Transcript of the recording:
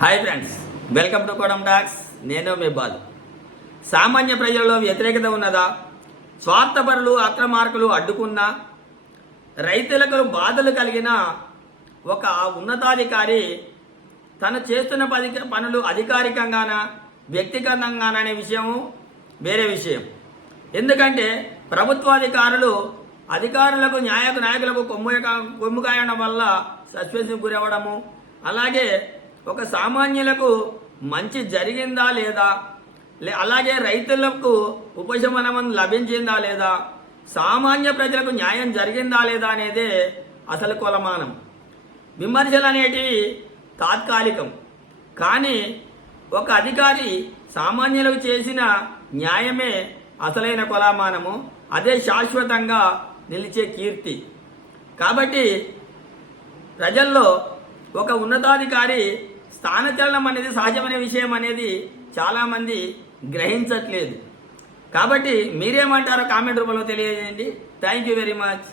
Hi friends welcome to Kodam talks నేను మీ బాలు. సామాన్య ప్రజలలో వ్యతిరేకత ఉన్నదా? స్వార్థపరులు అక్రమార్కులు అడ్డుకున్నా రైతులకు బాధలు కలిగిన ఒక ఉన్నతాధికారి తను చేస్తున్న పది పనులు అధికారికంగానా వ్యక్తిగతంగానా అనే విషయం వేరే విషయం. ఎందుకంటే ప్రభుత్వాధికారులు అధికారులకు న్యాయ నాయకులకు కొమ్ము కొమ్ముకాయడం వల్ల సస్పెన్షన్ గురవ్వడము అలాగే ఒక సామాన్యులకు మంచి జరిగిందా లేదా? లే- అలాగే రైతులకు ఉపశమనం లభించిందా లేదా? సామాన్య ప్రజలకు న్యాయం జరిగిందా లేదా అనేదే అసలు కొలమానం. విమర్శలు అనేటివి తాత్కాలికం. కానీ ఒక అధికారి సామాన్యులకు చేసిన న్యాయమే అసలైన కొలమానము. అదే శాశ్వతంగా నిలిచే కీర్తి. కాబట్టి ప్రజల్లో ఒక ఉన్నతాధికారి స్థానచలనం అనేది సహజమైన విషయం అనేది చాలామంది గ్రహించట్లేదు. కాబట్టి మీరేమంటారో కామెంట్ రూపంలో తెలియజేయండి. Thank you very much